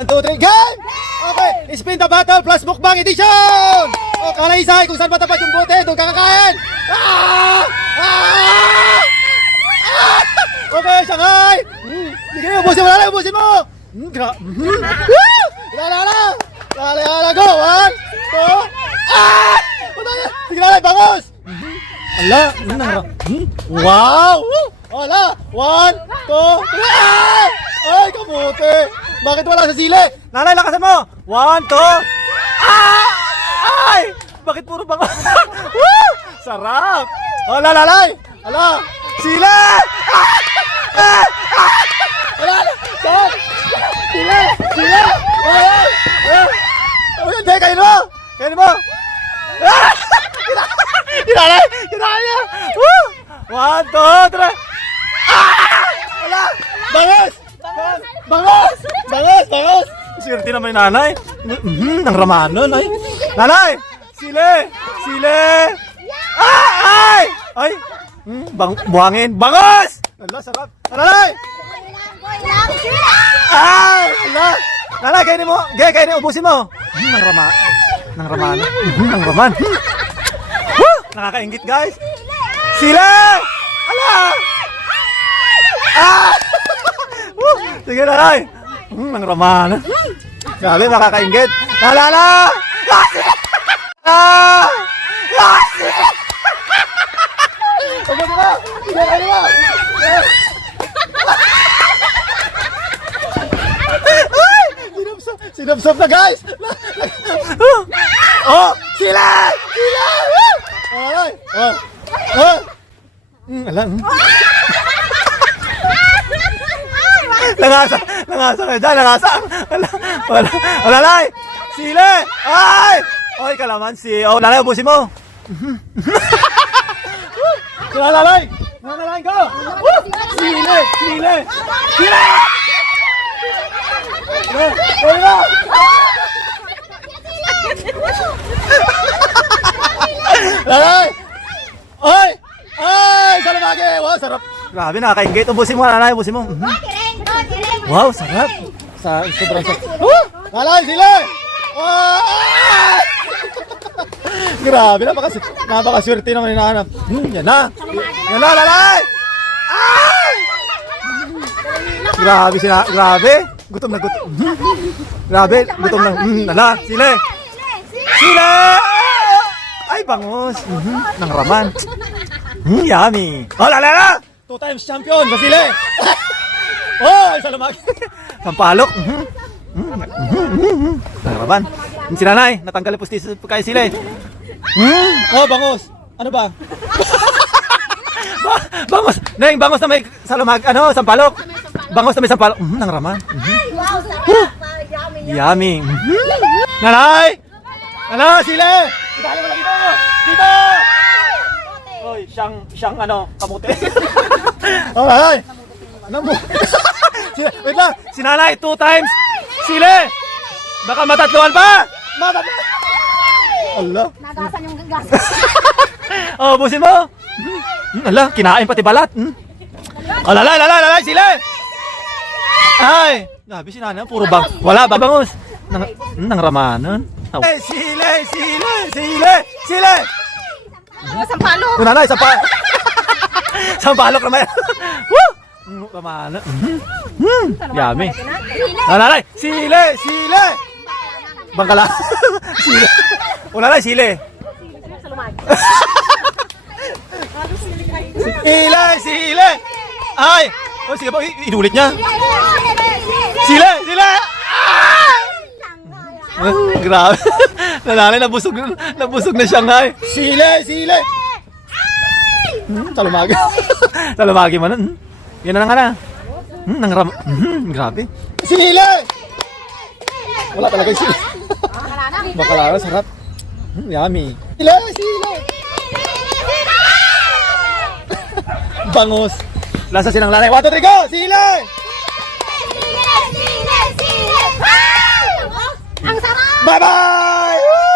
One, two, three, game! Okay, spin the battle plus mukbang edition! O, kalaysay kung saan matapat yung bote, doon kakakain! Ah! Ah! Ah! Okay, Shanghai! Hmm, Sige, ubusin mo na lang, ubusin mo! Hmm, gra... Hmm. Woo! Lala, lala! Lala, lala, go! One, two, ah! Sige na lang, bangos! Hmm. Ala, hmm, nang- hmm. Wow! Ala! One, two, three! Ah! Ay, kamote! Bakit wala sa sili? Nanay, lakasan mo! One, two! Ah! Ay! Bakit puro bangos? Woo! Sarap! Ala, lalay! Ala! Sili! Ah! Ah! Ah! Ala! Saan? Sili! Sili! Ay! Ay! Hindi, kain mo! Kain mo! Ah! Kinalay! Kinalay niya! Woo! One, two, three! Ah! Wala! Bangos! Bangos! Bangos! Bangos! Swerte naman yung nanay. Mhm, nang ramanon. Ay! Nanay! Sile! Sile! Ah! Ay! Ay! Hmm, bang buhangin. Bangos! Ala, sarap. Nanay! Ay! Ala! Nanay, kainin mo. Gaya, kainin, ubusin mo. Hmm, nang rama. Nang raman. Mhm, nang raman. Hmm. Woo! Nakakaingit, guys. Sile! Ala! Ah! Sige na, Nay. Hmm, ang raman. Grabe, makakaingit. Ah! Pagod ka! Sige, kain mo! Ay! Sinubsob, sinubsob na, guys! Oh! Sila! Sila! Ay! Oh! Oh! Hmm, alam. hmm. Langasa, langasa ka dyan, langasa. Wala, wala, wala, lay. Sile! Ay! Oy, kalamansi. Oh, lalay, ubusin mo. Lalay. Lalay, go. Sile, sile, sile! Sile! Lalay! Oy! Ay! Salamage! Wow, sarap. Grabe, nakakaingit. Ubusin mo, lalay, ubusin mo. Mhm. Wow, sarap. Sa sobrang sarap. Oh! Lalay, sila! Ah! Grabe, napaka napakaswerte naman hinahanap. Hmm, yan na. Yan na, lalay! Ay! Grabe sila, grabe. Gutom na gutom. Hmm. Grabe, gutom na. Hmm, lala, sila. Sila! Ay, bangus. Mhm, Nang raman. Hmm, yummy. Oh, lala, lala! Two times champion, Basile! oh, isa lamang. Sampalok. Raman. Yung sinanay, natanggal yung pustis kay sila eh. Oh, bangus. Ano ba? ba bangus. Neng, bangus na may salamag, ano, sampalok. Bangus na may sampalok. Mhm, nang raman. Mhm. Yummy. Mhm. Nanay! Nanay, sila! Dali mo lang dito! Dito! Oy, siyang, siyang ano, kamote. oh, nanay! Ano mo? Sila, wait lang! Si nanay, two times! Sile! Baka matatluan pa! Matatluan! Allah! Nagasan yung gas. Oh, busin mo! Hmm, ala, kinain pati balat. Hmm. Oh, lalay, lalay, lalay, sila! Ay! Grabe si nanay, puro bang... Wala, babangus! Nang, nang ramanan. Oh. Sile, sile, sile, sile! Sampalo. Kung nanay, sa pa... sa palok naman. Woo! Hmm, yummy. Ah, nanay, sile, sile! Bangkala. sile. O nanay, sile. Sile, sile! Ay! Oh, sige po, inulit niya. Sile, sile! Ah! Grabe. Nanay, nabusog, nabusog na Shanghai. Sile, sile! Hmm, talumagi. talumagi man. Hmm. Yan na nga na. Hmm, nang ram... Hmm, grabe. Sile! Wala talaga yung sile. Bakalaro, sarap. Hmm, yummy. Sile, sile! Bangus. Lasa silang lanay. One, two, three, go! Sile! Ang sarap! Bye-bye!